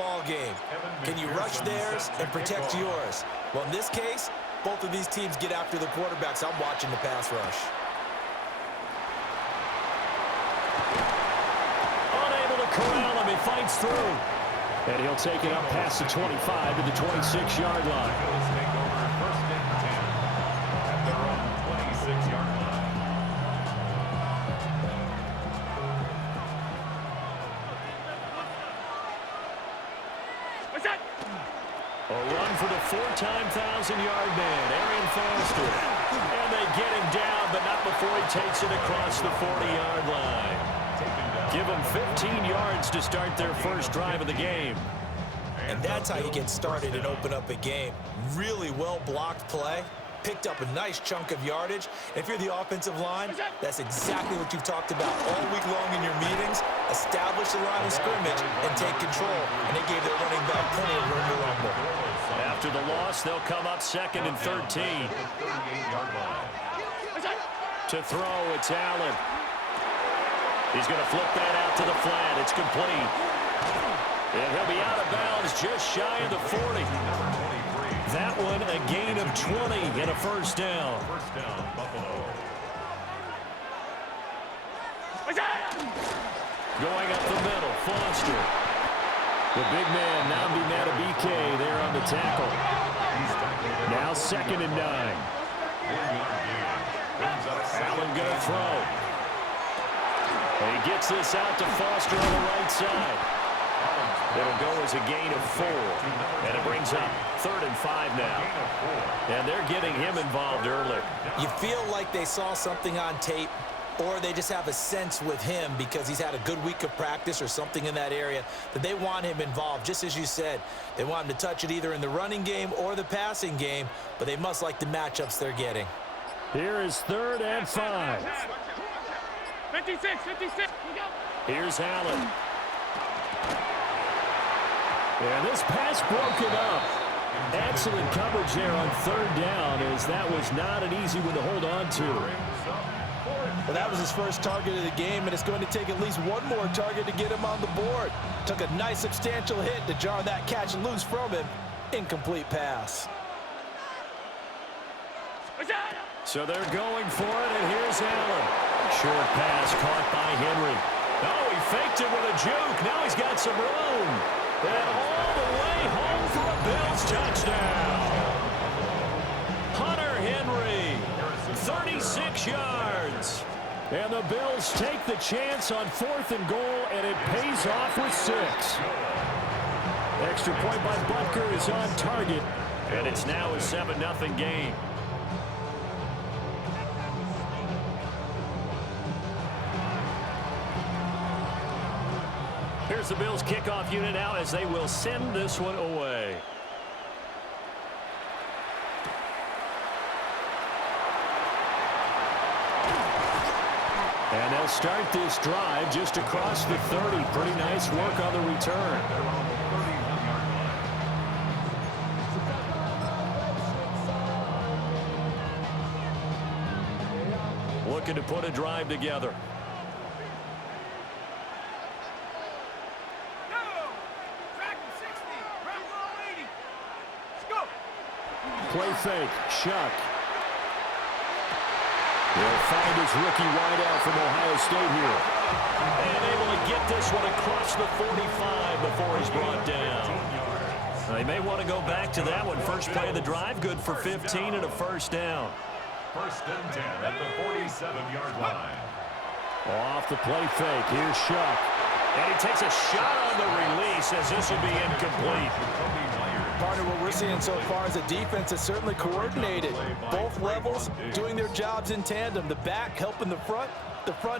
ball game. Can you rush theirs and protect yours? Well, in this case, both of these teams get after the quarterbacks. I'm watching the pass rush. Unable to corral him. He fights through. And he'll take it up past the 25 to the 26-yard line. First and 10 at their own 26-yard line. A run for the four-time 1,000-yard man, Arian Foster. And they get him down, but not before he takes it across the 40-yard line. Give them 15 yards to start their first drive of the game. And that's how you get started and open up a game. Really well-blocked play. Picked up a nice chunk of yardage. If you're the offensive line, that's exactly what you've talked about all week long in your meetings. Establish the line of scrimmage and take control. And they gave their running back plenty of room to rumble. After the loss, they'll come up 2nd and 13. To throw, it's Allen. He's going to flip that out to the flat. It's complete. And he'll be out of bounds just shy of the 40. That one a gain of 20 and a first down. First down, Buffalo. Going up the middle, Foster. The big man, Nnamdi Madubuike, there on the tackle. Now 2nd and 9. Allen going to throw. And he gets this out to Foster on the right side. It'll go as a gain of 4. And it brings up 3rd and 5 now. And they're getting him involved early. You feel like they saw something on tape, or they just have a sense with him because he's had a good week of practice or something in that area that they want him involved. Just as you said, they want him to touch it either in the running game or the passing game, but they must like the matchups they're getting. Here is 3rd and 5. 56. Here's Allen. And this pass broken up. Excellent coverage there on 3rd down, as that was not an easy one to hold on to. Well, that was his first target of the game, and it's going to take at least one more target to get him on the board. Took a nice substantial hit to jar that catch loose from him. Incomplete pass. So they're going for it, and here's Allen. Short pass caught by Henry. Oh, he faked it with a juke. Now he's got some room. And all the way home for a Bills touchdown. Hunter Henry, 36 yards. And the Bills take the chance on 4th and goal, and it pays off with 6. Extra point by Butker is on target, and it's now a 7-0 game. Here's the Bills kickoff unit now as they will send this one away. And they'll start this drive just across the 30. Pretty nice work on the return. Looking to put a drive together. Play fake, Shuck. He'll find his rookie wideout from Ohio State here. And able to get this one across the 45 before he's brought down. They may want to go back to that one. First play of the drive, good for 15 and a first down. First and 10 at the 47-yard line. Off the play fake, here's Shuck. And he takes a shot on the release as this will be incomplete. Partner, what we're seeing so far is a defense that's certainly coordinated. Both levels doing their jobs in tandem. The back helping the front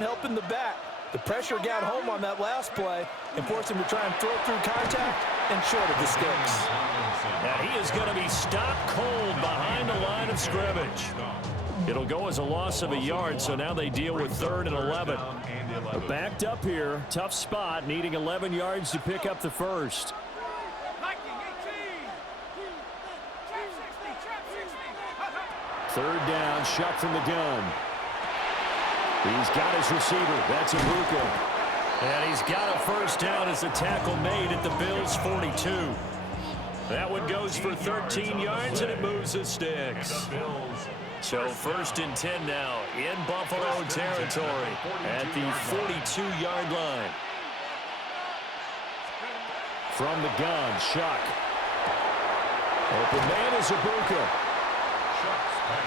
helping the back. The pressure got home on that last play and forced him to try and throw through contact and short of the sticks. Now he is going to be stopped cold behind the line of scrimmage. It'll go as a loss of a yard, so now they deal with 3rd and 11. Backed up here, tough spot, needing 11 yards to pick up the first. 3rd down, Shuck from the gun. He's got his receiver. That's Ibuka. And he's got a first down as the tackle made at the Bills' 42. That one goes for 13 yards, and it moves the sticks. So 1st and 10 now in Buffalo territory at the 42-yard line. From the gun, Shuck. Open man is Ibuka.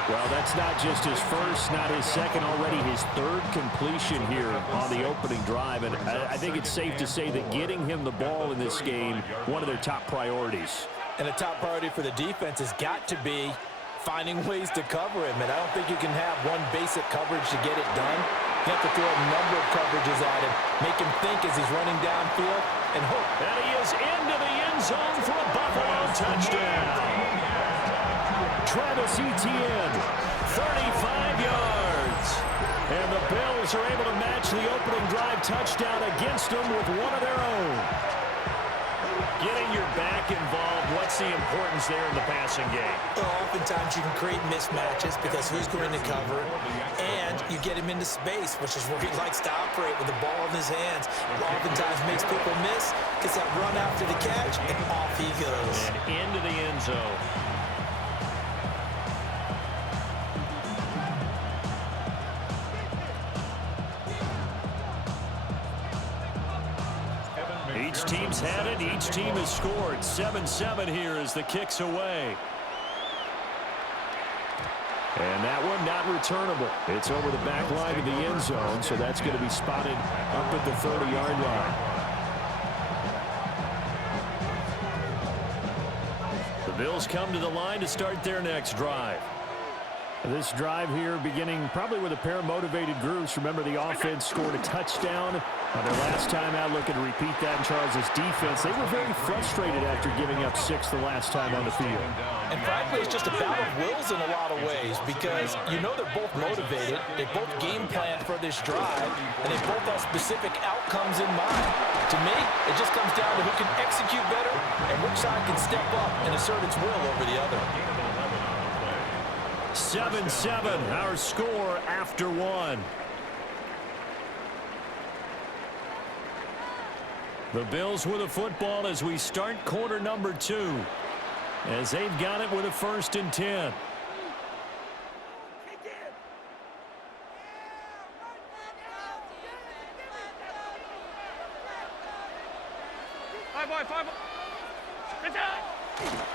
Well, that's not just his first, not his second, already his 3rd completion here on the opening drive. And I think it's safe to say that getting him the ball in this game, one of their top priorities. And a top priority for the defense has got to be finding ways to cover him. And I don't think you can have one basic coverage to get it done. You have to throw a number of coverages at him, make him think as he's running downfield, and hope. And he is into the end zone for a Buffalo touchdown. Travis Etienne, 35 yards. And the Bills are able to match the opening drive touchdown against them with one of their own. Getting your back involved, what's the importance there in the passing game? Well, oftentimes you can create mismatches because who's going to cover, and you get him into space, which is where he likes to operate with the ball in his hands. Oftentimes makes people miss, gets that run after the catch, and off he goes. And into the end zone. Each team's had it. Each team has scored. 7-7 here as the kick's away. And that one not returnable. It's over the back line of the end zone, so that's going to be spotted up at the 30-yard line. The Bills come to the line to start their next drive. This drive here beginning probably with a pair of motivated groups. Remember, the offense scored a touchdown on their last time out. Looking to repeat that in Charles' defense. They were very frustrated after giving up 6 the last time on the field. And frankly, it's just a battle of wills in a lot of ways because you know they're both motivated. They both game planned for this drive, and they both have specific outcomes in mind. To me, it just comes down to who can execute better and which side can step up and assert its will over the other. 7-7, our score after 1. The Bills with a football as we start quarter number 2. As they've got it with a 1st and 10.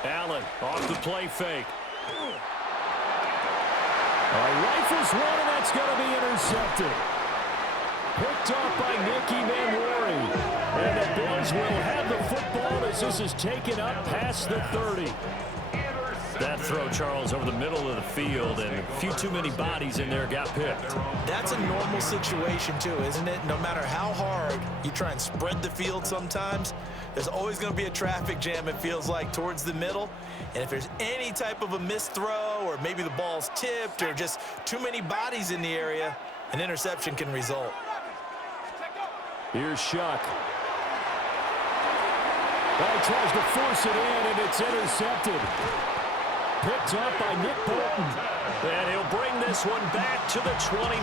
Allen off the play fake. Rifles one, and that's going to be intercepted. Picked off by Nicky Manwari. And the Bills will have the football as this is taken up past the 30. That throw, Charles, over the middle of the field, and a few too many bodies in there got picked. That's a normal situation, too, isn't it? No matter how hard you try and spread the field sometimes, there's always going to be a traffic jam, it feels like, towards the middle. And if there's any type of a missed throw or maybe the ball's tipped or just too many bodies in the area, an interception can result. Here's Shuck. Well, he tries to force it in, and it's intercepted. Picked up by Nick Bolton. And he'll bring this one back to the 29.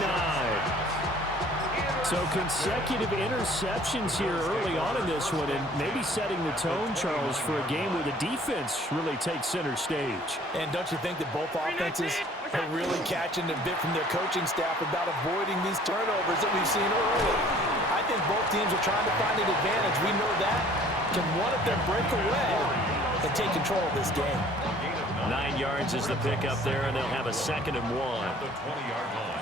So consecutive interceptions here early on in this one, and maybe setting the tone, Charles, for a game where the defense really takes center stage. And don't you think that both offenses are really catching a bit from their coaching staff about avoiding these turnovers that we've seen early? I think both teams are trying to find an advantage. We know that. Can one of them break away and take control of this game? 9 yards is the pickup there, and they'll have a 2nd and 1. The 20-yard line.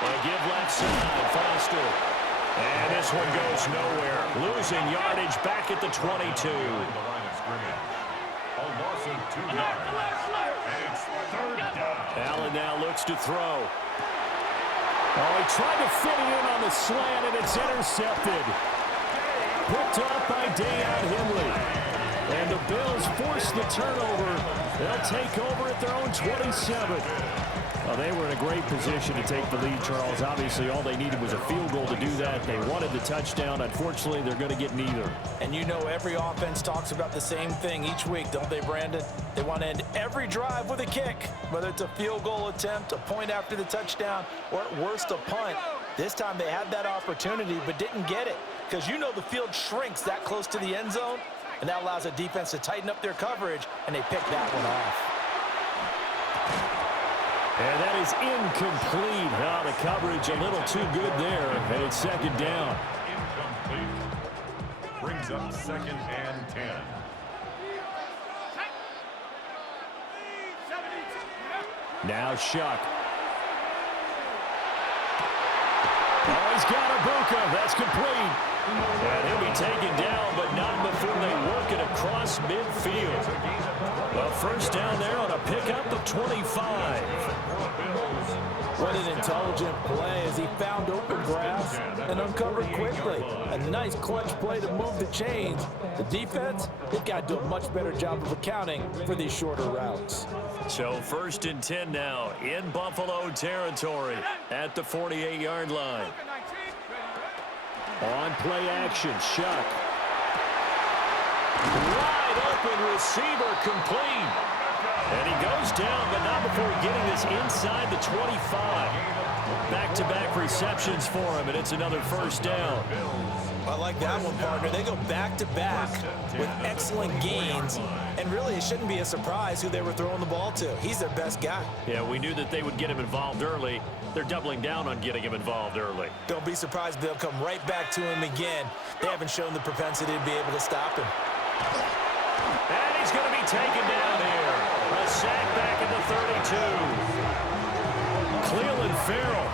They give left side, Foster. And this one goes nowhere. Losing yardage back at the 22. The line of scrimmage. A loss of 2 yards. And it's 3rd down. Allen now looks to throw. Oh, he tried to fit it in on the slant, and it's intercepted. Picked off by Deion Henley. And the Bills force the turnover. They'll take over at their own 27. Well, they were in a great position to take the lead, Charles. Obviously, all they needed was a field goal to do that. They wanted the touchdown. Unfortunately, they're going to get neither. And you know every offense talks about the same thing each week, don't they, Brandon? They want to end every drive with a kick, whether it's a field goal attempt, a point after the touchdown, or at worst, a punt. This time they had that opportunity but didn't get it because you know the field shrinks that close to the end zone, and that allows a defense to tighten up their coverage, and they pick that one off. And that is incomplete. Oh, the coverage a little too good there, and it's second down. Incomplete. Brings up 2nd and 10. Now Shuck. Oh, he's got Ibuka. That's complete. And he'll be taken down, but not before they work it across midfield. A first down there on a pickup of 25. What an intelligent play as he found open grass and uncovered quickly. A nice clutch play to move the chains. The defense, they've got to do a much better job of accounting for these shorter routes. So 1st and 10 now in Buffalo territory at the 48-yard line. On play action, Shuck. Wide open receiver complete. And he goes down, but not before getting this inside the 25. Back-to-back receptions for him, and it's another first down. I like that one, partner. They go back-to-back with excellent gains, and really it shouldn't be a surprise who they were throwing the ball to. He's their best guy. Yeah, we knew that they would get him involved early. They're doubling down on getting him involved early. Don't be surprised they'll come right back to him again. They haven't shown the propensity to be able to stop him. And he's going to be taken down here. A sack back at the 32. Cleveland Farrell.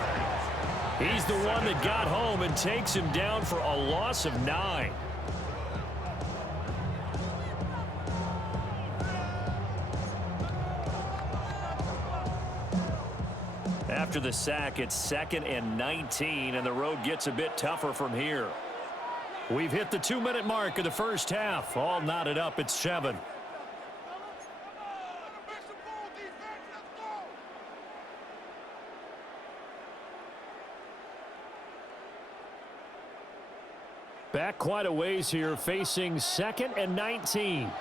He's the one that got home and takes him down for a loss of 9. After the sack, it's 2nd and 19, and the road gets a bit tougher from here. We've hit the 2-minute mark of the first half. All knotted up at 7. Back quite a ways here, facing 2nd and 19.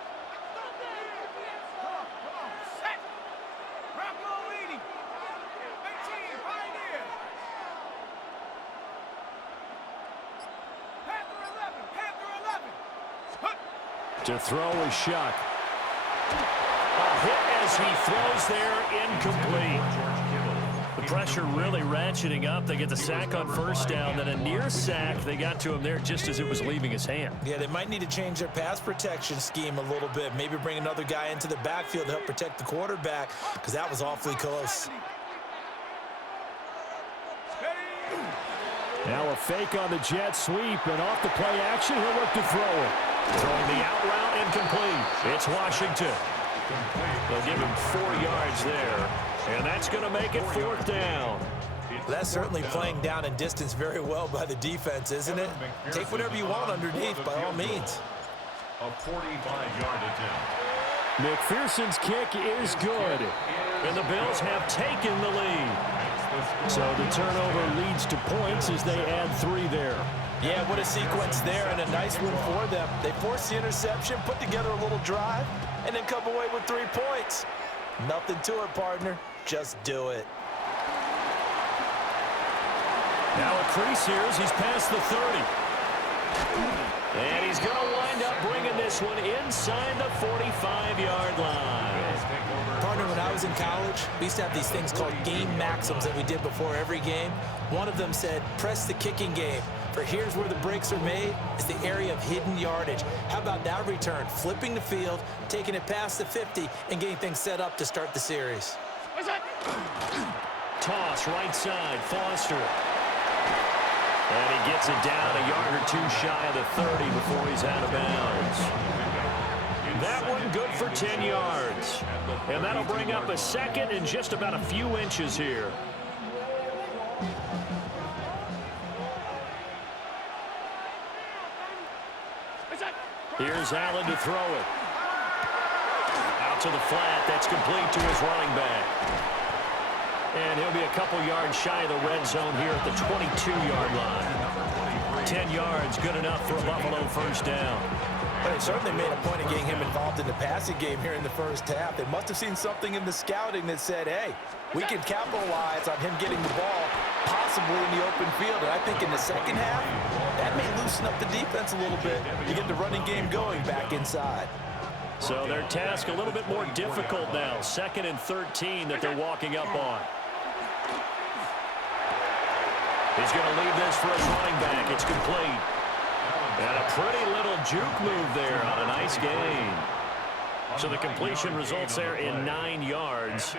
To throw is Shuck. A hit as he throws there, incomplete. The pressure really ratcheting up. They get the sack on first down, then a near sack. They got to him there just as it was leaving his hand. Yeah, they might need to change their pass protection scheme a little bit. Maybe bring another guy into the backfield to help protect the quarterback, because that was awfully close. Now a fake on the jet sweep, and off the play action, he'll look to throw it. Throwing the out route incomplete. It's Washington. They'll give him 4 yards there, and that's going to make it 4th down. That's certainly playing down and distance very well by the defense, isn't it? Take whatever you want underneath, by all means. A 45-yard attempt. McPherson's kick is good, and the Bills have taken the lead. So the turnover leads to points as they add 3 there. Yeah, what a sequence there, and a nice one for them. They force the interception, put together a little drive, and then come away with 3 points. Nothing to it, partner. Just do it. Now a crease here as he's past the 30. And he's going to wind up bringing this one inside the 45-yard line. Partner, when I was in college, we used to have these things called game maxims that we did before every game. One of them said, press the kicking game. For here's where the breaks are made, is the area of hidden yardage. How about that return? Flipping the field, taking it past the 50, and getting things set up to start the series. Toss right side, Foster. And he gets it down a yard or 2 shy of the 30 before he's out of bounds. That one good for 10 yards. And that'll bring up a 2nd and just about a few inches here. Here's Allen to throw it. out to the flat. That's complete to his running back. And he'll be a couple yards shy of the red zone here at the 22-yard line. 10 yards, good enough for a Buffalo first down. But they certainly made a point of getting him involved in the passing game here in the first half. They must have seen something in the scouting that said, hey, we can capitalize on him getting the ball possibly in the open field. And I think in the second half, that may loosen up the defense a little bit to get the running game going back inside. So their task a little bit more difficult now. 2nd and 13 that they're walking up on. He's going to leave this for his running back. It's complete. And a pretty little juke move there on a nice gain. So the completion results there in 9 yards.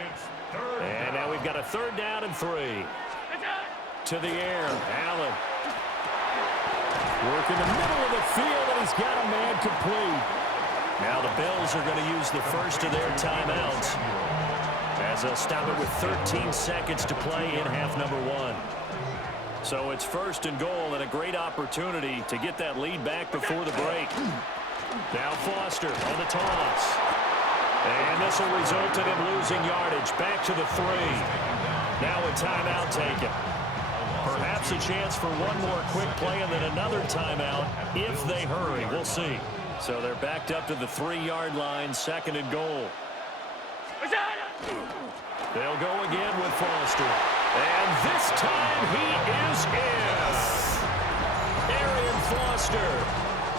And now we've got a 3rd down and 3. To the air, Allen. Work in the middle of the field, and he's got a man complete. Now the Bills are going to use the first of their timeouts as they'll stop it with 13 seconds to play in half number 1. So it's 1st and goal and a great opportunity to get that lead back before the break. Now Foster on the toss. And this will result in him losing yardage. Back to the 3. Now a timeout taken. Perhaps a chance for one more quick play and then another timeout if they hurry. We'll see. So they're backed up to the 3-yard line, 2nd and goal. They'll go again with Foster. And this time he is in. Arian Foster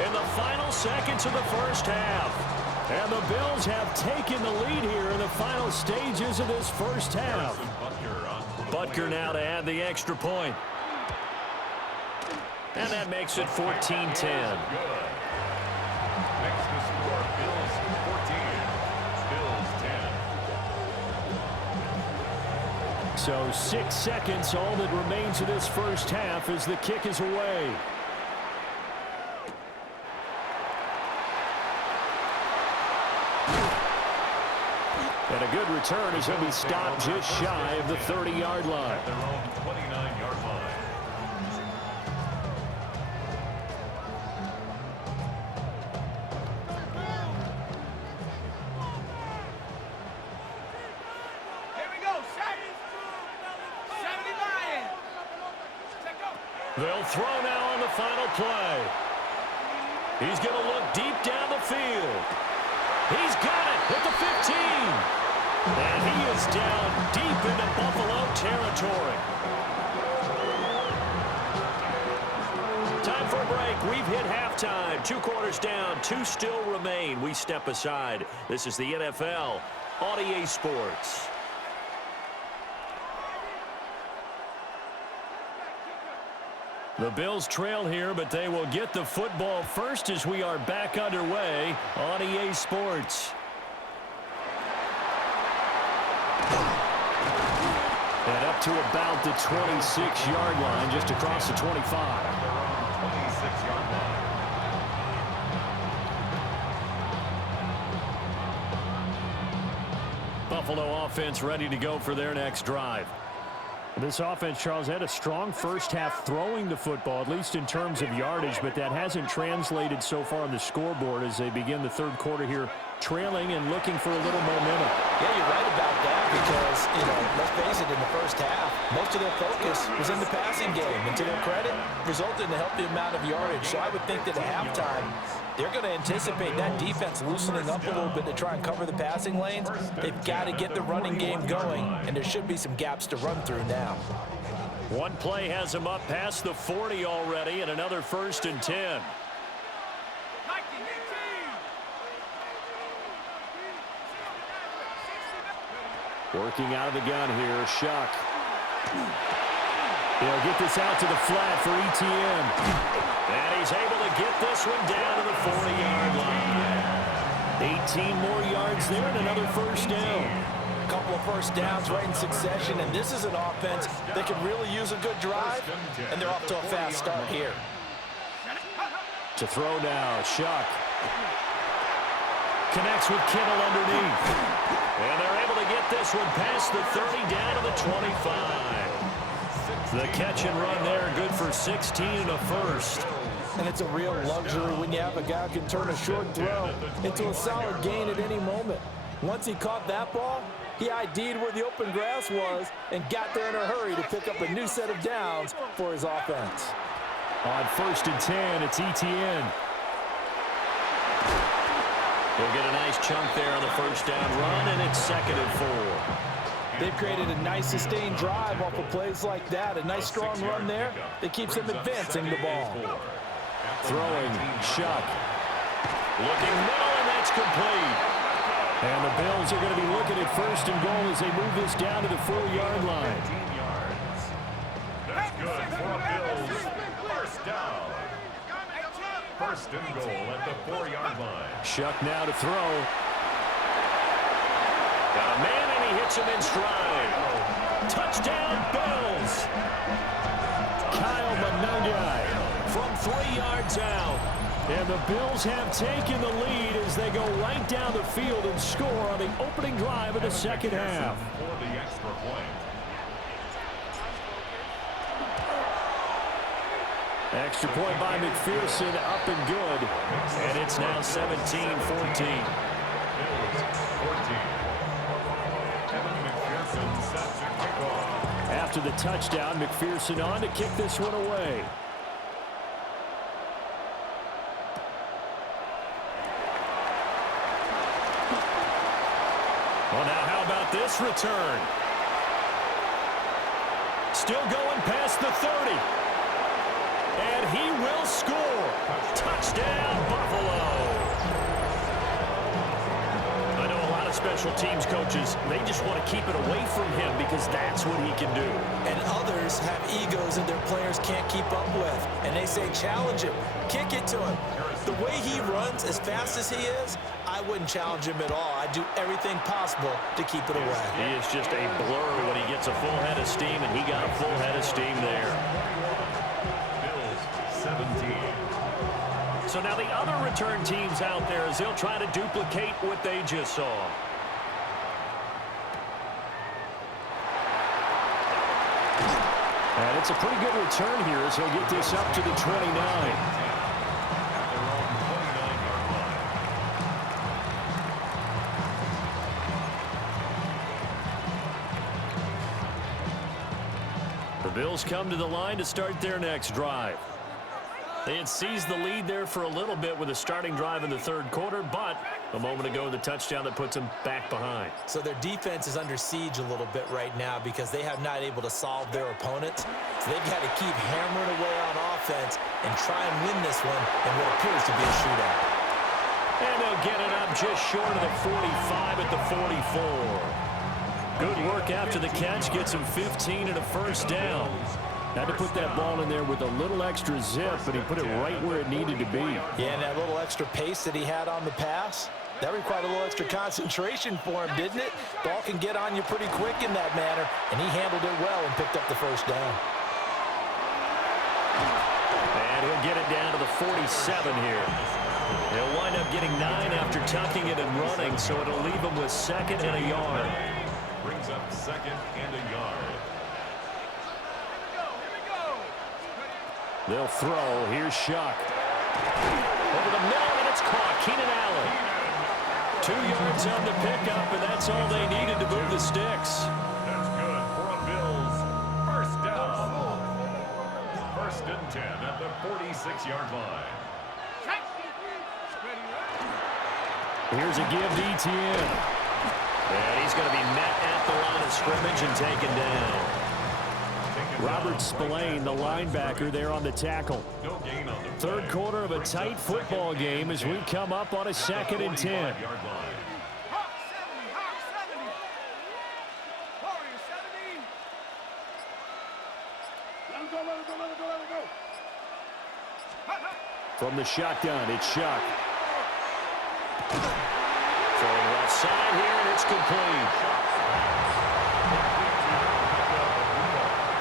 in the final seconds of the first half. And the Bills have taken the lead here in the final stages of this first half. Butker now to add the extra point. And that makes it 14-10. Next to score, Bills 14, Bills 10. So 6 seconds, all that remains of this first half as the kick is away. And a good return as he'll be stopped just shy of the 30-yard line. At their own 29-yard line. They'll throw now on the final play. He's going to look deep down the field. He's got it at the 15. And he is down deep into Buffalo territory. Time for a break. We've hit halftime. 2 quarters down. 2 still remain. We step aside. This is the NFL on EA Sports. The Bills trail here, but they will get the football first as we are back underway on EA Sports. And up to about the 26-yard line, just across the 25. 26-yard line. Buffalo offense ready to go for their next drive. This offense, Charles, had a strong first half throwing the football, at least in terms of yardage, but that hasn't translated so far on the scoreboard as they begin the third quarter here, trailing and looking for a little momentum. Yeah, you're right about that because, let's face it, in the first half, most of their focus was in the passing game. And to their credit, resulted in a healthy amount of yardage. So I would think that at halftime, they're going to anticipate that defense loosening up a little bit to try and cover the passing lanes. They've got to get the running game going, and there should be some gaps to run through now. One play has them up past the 40 already, and another 1st and 10. Working out of the gun here, Shuck. He'll get this out to the flat for Etienne. And he's able to get this one down to the 40-yard line. 18 more yards there and another first down. A couple of first downs right in succession, and this is an offense that can really use a good drive, and they're off to a fast start here. To throw now, Shuck. Connects with Kittle underneath. And they're able to get this one past the 30 down to the 25. The catch and run there, good for 16 and a first. And it's a real luxury when you have a guy who can turn a short throw into a solid gain at any moment. Once he caught that ball, he ID'd where the open grass was and got there in a hurry to pick up a new set of downs for his offense. On 1st and 10, it's Etienne. He'll get a nice chunk there on the first down run, and it's 2nd and 4. They've created a nice sustained drive off of plays like that. A nice strong run there that keeps them advancing the ball. Throwing, Shough. Looking middle, and that's complete. And the Bills are going to be looking at 1st and goal as they move this down to the 4-yard line. That's good for a Bills first down. 1st and goal at the 4-yard line. Shough now to throw. Got a man, and he hits him in stride. Touchdown, Bills. Kyle Monangai from 3 yards out. And the Bills have taken the lead as they go right down the field and score on the opening drive of the second half. For the extra point. Extra point by McPherson, up and good. And it's now 17-14. After the touchdown, McPherson on to kick this one away. Well, now how about this return? Still going past the 30. And he will score. Touchdown, Buffalo. I know a lot of special teams coaches, they just want to keep it away from him because that's what he can do. And others have egos that their players can't keep up with. And they say, challenge him, kick it to him. The way he runs, as fast as he is, I wouldn't challenge him at all. I'd do everything possible to keep it away. He is just a blur when he gets a full head of steam, and he got a full head of steam there. Bills 17. So now the other return teams out there as they'll try to duplicate what they just saw. And it's a pretty good return here as he'll get this up to the 29. The Bills come to the line to start their next drive. They had seized the lead there for a little bit with a starting drive in the 3rd quarter, but a moment ago the touchdown that puts them back behind. So their defense is under siege a little bit right now because they have not able to solve their opponents. So they've got to keep hammering away on offense and try and win this one in what appears to be a shootout. And they'll get it up just short of the 45 at the 44. Good work after the catch, gets him 15 and a first down. Had to put that ball in there with a little extra zip, but he put it right where it needed to be. Yeah, and that little extra pace that he had on the pass, that required a little extra concentration for him, didn't it? Ball can get on you pretty quick in that manner, and he handled it well and picked up the first down. And he'll get it down to the 47 here. He'll wind up getting 9 after tucking it and running, so it'll leave him with 2nd and a yard. Brings up 2nd and a yard. They'll throw. Here's Shough. Over the middle, and it's caught. Keenan Allen. 2 yards on the pickup, and that's all they needed to move the sticks. That's good for a Bills first down. 1st and 10 at the 46-yard line. Here's a give to Etienne. And he's going to be met at the line of scrimmage and taken down. Robert Spillane, the linebacker, there on the tackle. No gain on the 3rd quarter of a tight football game as we come up on a 2nd and 10. From the shotgun, it's Shough. Throwing left side here, and it's complete.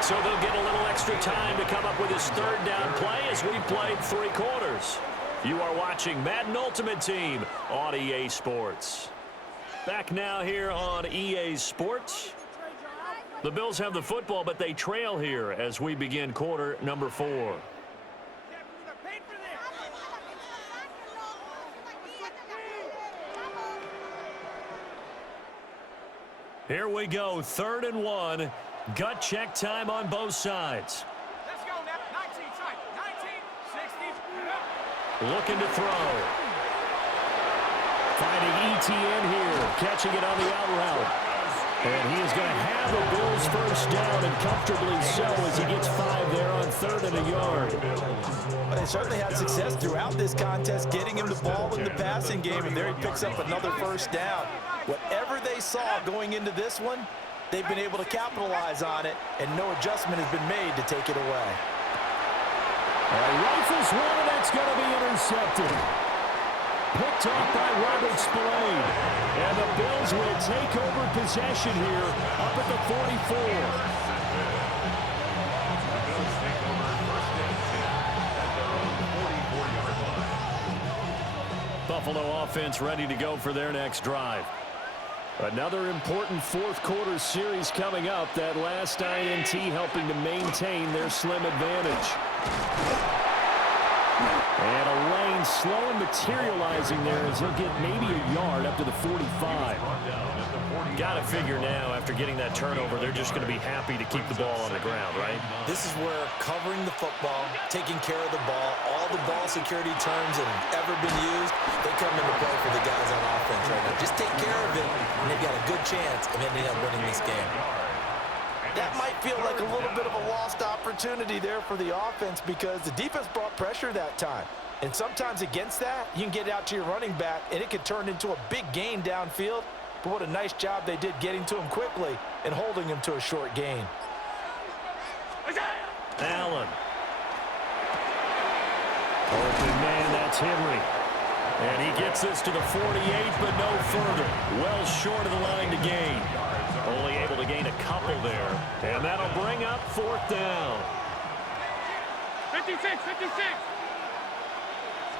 So they'll get a little extra time to come up with his 3rd down play as we played 3 quarters. You are watching Madden Ultimate Team on EA Sports. Back now here on EA Sports. The Bills have the football, but they trail here as we begin quarter number 4. Here we go, 3rd and 1. Gut check time on both sides. Let's go now. 19 tight. 19, 60. Looking to throw. Finding ETN here. Catching it on the out route. And he is going to have the Bills first down, and comfortably so, as he gets 5 there on 3rd and a yard. They certainly had success throughout this contest, getting him the ball in the passing game, and there he picks up another first down. Whatever they saw going into this one, they've been able to capitalize on it, and no adjustment has been made to take it away. Rifles one, and that's going to be intercepted. Picked off by Robert Spillane. And the Bills will take over possession here up at the 44. The Bills take over 1st and 10 at their own 44-yard line. Buffalo offense ready to go for their next drive. Another important 4th quarter series coming up. That last INT helping to maintain their slim advantage. And a lane slow and materializing there as he'll get maybe a yard up to the 45. Got to figure now, after getting that turnover, they're just going to be happy to keep the ball on the ground, right? This is where covering the football, taking care of the ball, all the ball security terms that have ever been used, they come into play for the guys on offense right now. Just take care of it, and they've got a good chance of ending up winning this game. That might feel like a little bit of a lost opportunity there for the offense because the defense brought pressure that time. And sometimes against that, you can get out to your running back, and it could turn into a big gain downfield. But what a nice job they did getting to him quickly and holding him to a short gain. Allen. Open man, that's Henry. And he gets this to the 48, but no further. Well short of the line to gain. Only able to gain a couple there. And that'll bring up 4th down. 56, 56.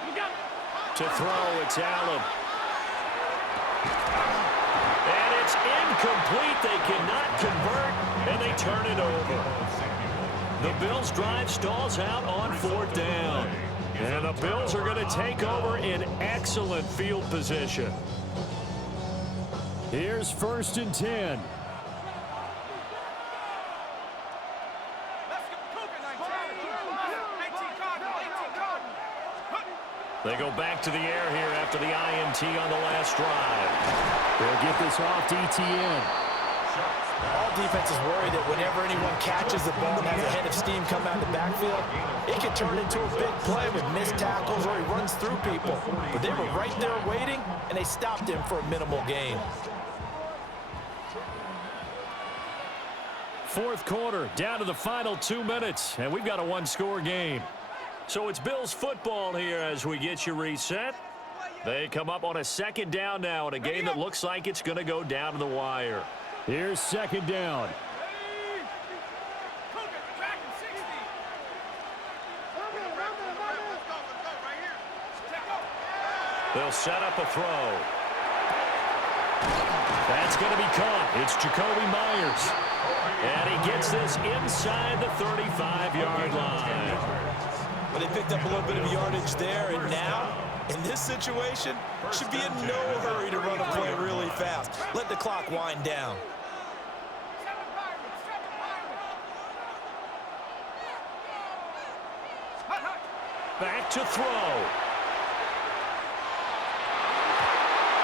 Look out. To throw, it's Allen. And it's incomplete. They cannot convert, and they turn it over. The Bills' drive stalls out on 4th down. And the Bills are going to take over in excellent field position. Here's 1st and 10. They go back to the air here after the INT on the last drive. They'll get this off to ETN. All defenses worry that whenever anyone catches the ball and has a head of steam come out of the backfield, it can turn into a big play with missed tackles or he runs through people. But they were right there waiting, and they stopped him for a minimal gain. 4th quarter, down to the final 2 minutes, and we've got a 1-score game. So it's Bills football here as we get you reset. They come up on a 2nd down now in a game that looks like it's going to go down to the wire. Here's 2nd down. They'll set up a throw. That's going to be caught. It's Jacoby Myers. And he gets this inside the 35-yard line. But they picked up a little bit of yardage there, and now, in this situation, should be in no hurry to run a play really fast. Let the clock wind down. Back to throw.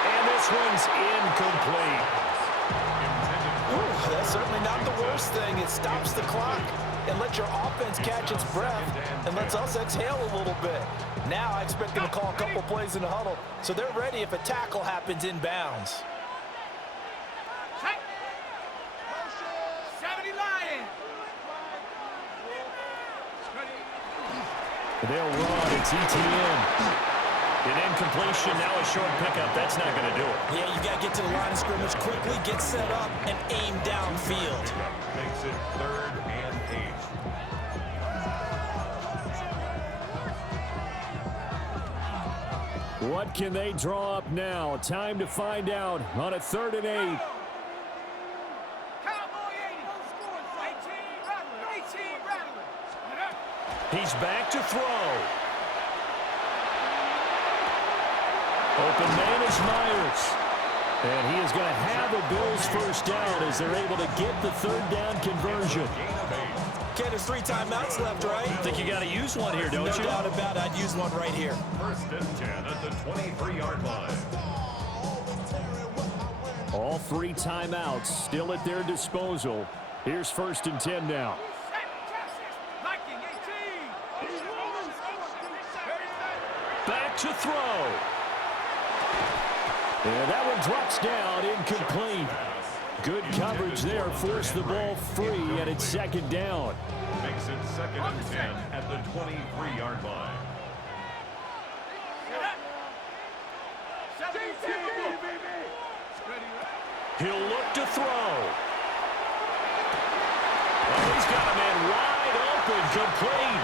And this one's incomplete. Ooh, that's certainly not the worst thing. It stops the clock and lets your offense catch its breath and lets us exhale a little bit. Now I expect them to call a couple plays in the huddle, so they're ready if a tackle happens inbounds. 70 Lions. They'll run. It's ETN. An incompletion, now a short pickup. That's not going to do it. Yeah, you got to get to the line of scrimmage quickly, get set up, and aim downfield. Makes it 3rd and 8. What can they draw up now? Time to find out on a 3rd and 8. Cowboy 80. 18 rattling. He's back to throw. Open man is Myers. And he is going to have a Bills first down as they're able to get the third down conversion. Okay, there's 3 timeouts left, right? I think you got to use one here, don't you? No doubt about it. I'd use one right here. First and 10 at the 23-yard line. All 3 timeouts still at their disposal. Here's first and 10 now. Back to throw. And that one drops down, incomplete. Good coverage there, forced the ball free, and it's second down. Makes it second and 10 at the 23-yard line. He'll look to throw. Oh, he's got a man wide open, complete.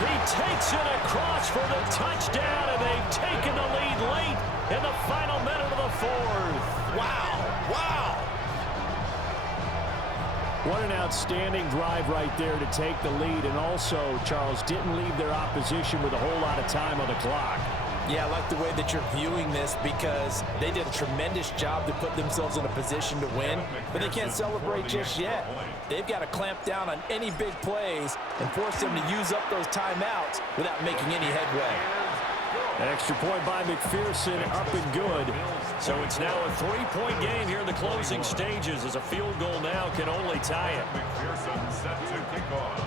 He takes it across for the touchdown, and they've taken the lead late in the final minute of the fourth. Wow, wow. What an outstanding drive right there to take the lead, and also, Charles, didn't leave their opposition with a whole lot of time on the clock. Yeah, I like the way that you're viewing this because they did a tremendous job to put themselves in a position to win, but they can't celebrate just yet. They've got to clamp down on any big plays and force them to use up those timeouts without making any headway. An extra point by McPherson, up and good. So it's now a 3-point game here in the closing stages as a field goal now can only tie it. McPherson set to kick off.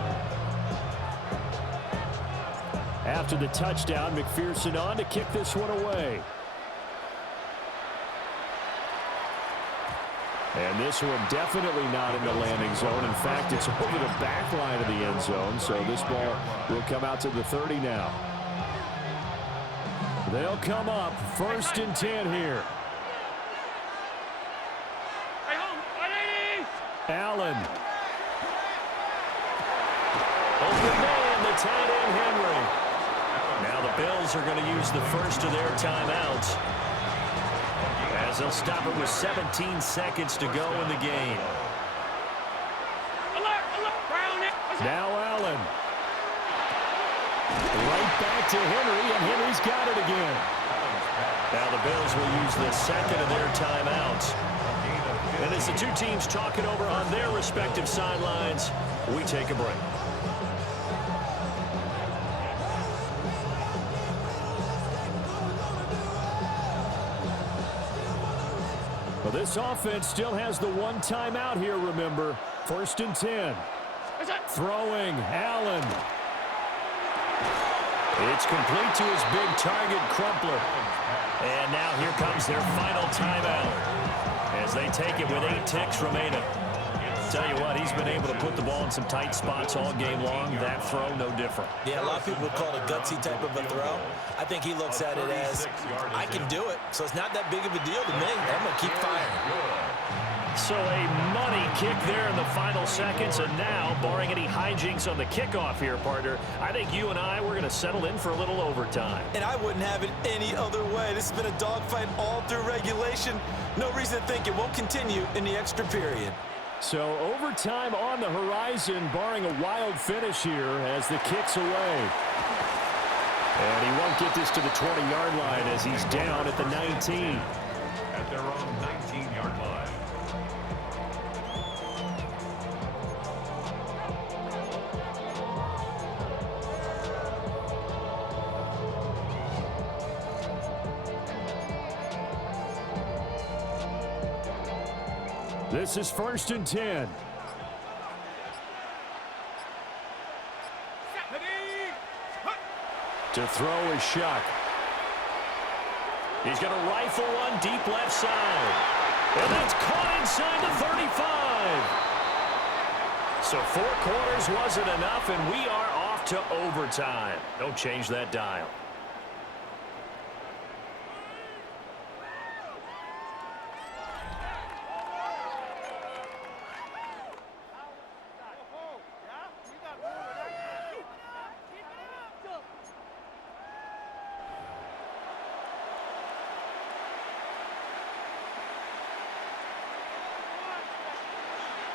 After the touchdown, McPherson on to kick this one away. And this one definitely not in the landing zone. In fact, it's over the back line of the end zone, so this ball will come out to the 30 now. They'll come up first and 10 here. Allen. Open man, the tight end Henry. Now the Bills are going to use the first of their timeouts as they'll stop it with 17 seconds to go in the game. Now Allen. Right back to Henry, and Henry's got it again. Now the Bills will use the second of their timeouts. And as the two teams talk it over on their respective sidelines, we take a break. Well, this offense still has the one timeout here, remember. First and 10. Throwing, Allen. It's complete to his big target, Crumpler. And now here comes their final timeout as they take it with 8 ticks remaining. Tell you what, he's been able to put the ball in some tight spots all game long. That throw, no different. Yeah, a lot of people would call it a gutsy type of a throw. I think he looks at it as, I can do it, so it's not that big of a deal to me. I'm going to keep firing. So a money kick there in the final seconds, and now, barring any hijinks on the kickoff here, partner, I think you and I, we're going to settle in for a little overtime. And I wouldn't have it any other way. This has been a dogfight all through regulation. No reason to think it won't continue in the extra period. So overtime on the horizon, barring a wild finish here as the kick's away. And he won't get this to the 20-yard line as he's down at the 19. At their own 19-yard line. This is first and 10. To throw is Shuck. He's going to rifle one deep left side. And that's caught inside the 35. So 4 quarters wasn't enough, and we are off to overtime. Don't change that dial.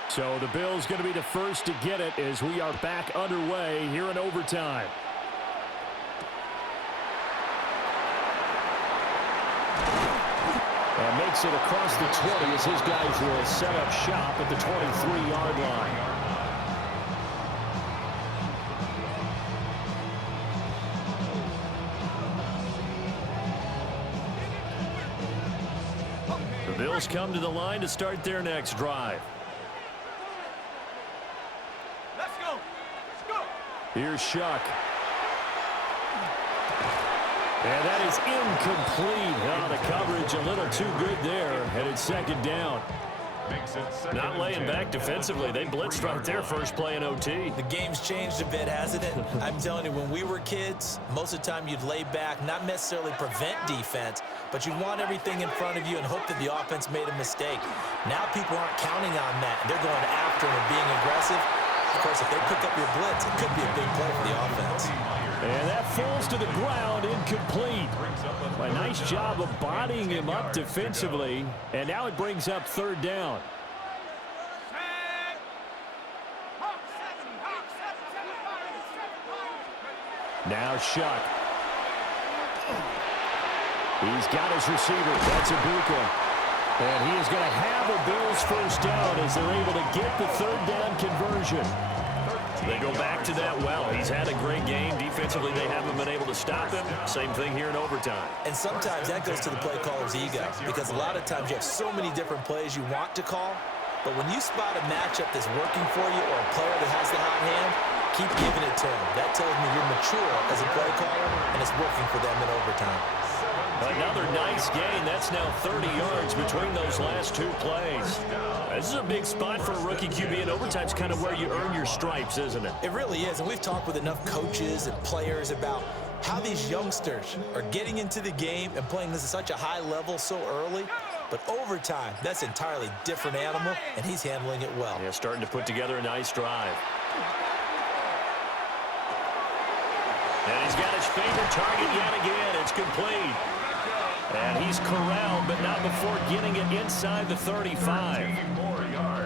So the Bills going to be the first to get it as we are back underway here in overtime. And takes it across the 20 as his guys will set up shop at the 23-yard line. The Bills come to the line to start their next drive. Let's go. Let's go. Here's Shuck. And that is incomplete. Oh, the coverage a little too good there, and it's second down. Not laying back defensively. They blitzed right there first play in OT. The game's changed a bit, hasn't it? I'm telling you, when we were kids, most of the time you'd lay back, not necessarily prevent defense, but you want everything in front of you and hope that the offense made a mistake. Now people aren't counting on that. They're going after him and being aggressive. Of course, if they pick up your blitz, it could be a big play for the offense. And that falls to the ground, incomplete. A nice job of bodying him up defensively, and now it brings up third down. Now Shuck. He's got his receiver. That's Ibuka. And he is going to have a Bills first down as they're able to get the third down conversion. They go back to that well. He's had a great game. Defensively, they haven't been able to stop him. Same thing here in overtime. And sometimes that goes to the play caller's ego, because a lot of times you have so many different plays you want to call, but when you spot a matchup that's working for you or a player that has the hot hand, keep giving it to him. That tells me you're mature as a play caller, and it's working for them in overtime. Another nice gain. That's now 30 yards between those last two plays. This is a big spot for a rookie QB, and overtime's kind of where you earn your stripes, isn't it? It really is, and we've talked with enough coaches and players about how these youngsters are getting into the game and playing this at such a high level so early. But overtime, that's an entirely different animal, and he's handling it well. Yeah, starting to put together a nice drive. And he's got his favorite target yet again. It's complete. And he's corralled, but not before getting it inside the 35.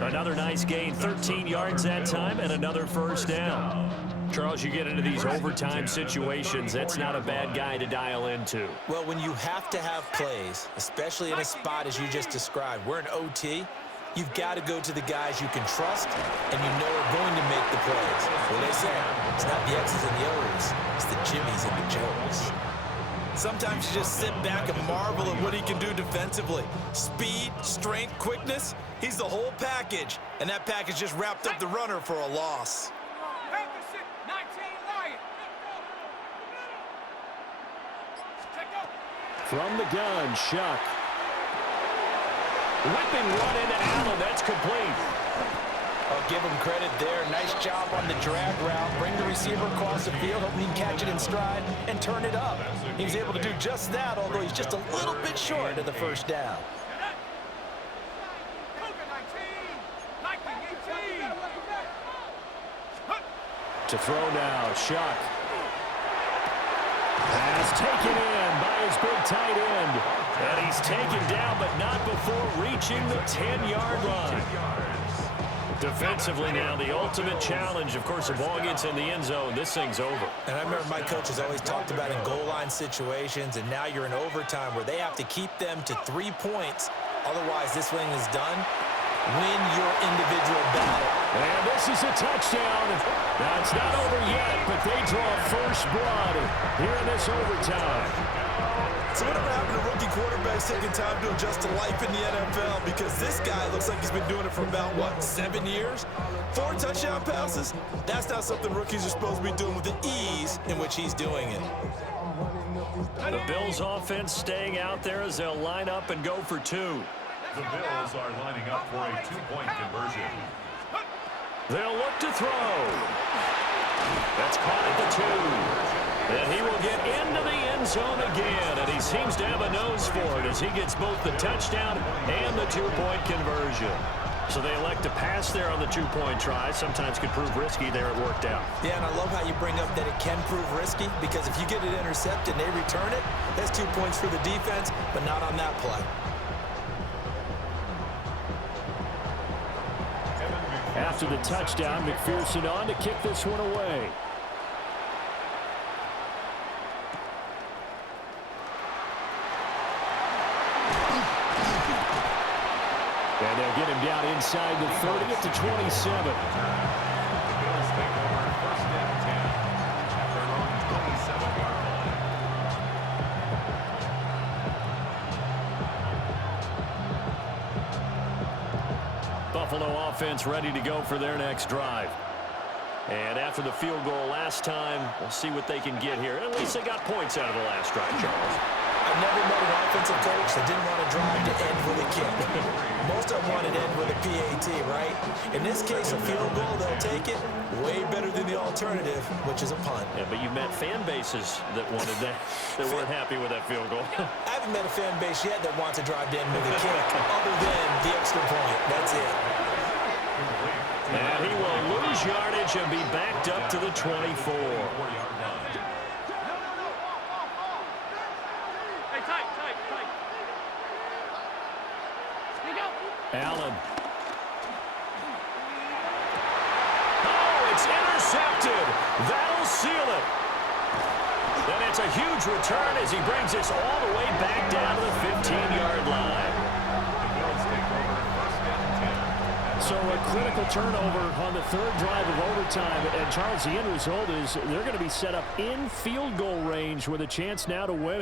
Another nice gain, 13 yards that time, and another first down. Charles, you get into these overtime situations, that's not a bad guy to dial into. Well, when you have to have plays, especially in a spot as you just described, we're in OT, you've got to go to the guys you can trust and you know are going to make the plays. Well, they say, it's not the X's and the O's, it's the Jimmys and the Joes. Sometimes you just sit back and marvel at what he can do defensively. Speed, strength, quickness, he's the whole package. And that package just wrapped up the runner for a loss. From the gun, Shuck. Whipping one into Allen. That's complete. I'll give him credit there. Nice job on the drag route. Bring the receiver across the field, hoping he can catch it in stride and turn it up. He was able to do just that, although he's just a little bit short of the first down. To throw now, Shuck. Pass taken in by his big tight end. And he's taken down, but not before reaching the 10-yard line. Defensively now, the ultimate challenge. Of course, the ball gets in the end zone. This thing's over. And I remember my coaches always talked about in goal line situations, and now you're in overtime where they have to keep them to 3 points. Otherwise, this thing is done. Win your individual battle. And this is a touchdown. Now, it's not over yet, but they draw first blood here in this overtime. So whatever happened to rookie quarterbacks taking time to adjust to life in the NFL? Because this guy looks like he's been doing it for about, 7 years? 4 touchdown passes? That's not something rookies are supposed to be doing with the ease in which he's doing it. The Bills offense staying out there as they'll line up and go for 2. The Bills are lining up for a 2-point conversion. They'll look to throw. That's caught at the 2. And he will get into the end zone again. And he seems to have a nose for it as he gets both the touchdown and the 2-point conversion. So they elect to pass there on the 2-point try. Sometimes could prove risky. There it worked out. Yeah, and I love how you bring up that it can prove risky, because if you get it intercepted and they return it, that's 2 points for the defense, but not on that play. After the touchdown, McPherson on to kick this one away. And they'll get him down inside the 30 at the 27. The Bills take over first and 10 at their own 27-yard line. Buffalo offense ready to go for their next drive. And after the field goal last time, we'll see what they can get here. At least they got points out of the last drive, Charles. I've never met an offensive coach that didn't want to drive to end with a kick. Most of them wanted to end with a PAT, right? In this case, a field goal, they'll take it. Way better than the alternative, which is a punt. Yeah, but you've met fan bases that wanted that, that weren't happy with that field goal. I haven't met a fan base yet that wants to drive to end with a kick, other than the extra point. That's it. And he will lose yardage and be backed up to the 24. Hey, tight. Sneak out. Allen. Oh, it's intercepted. That'll seal it. And it's a huge return as he brings us all the way back down to the 15-yard line. So a critical turnover on the third drive of overtime. And Charles, the end result is they're going to be set up in field goal range with a chance now to win it.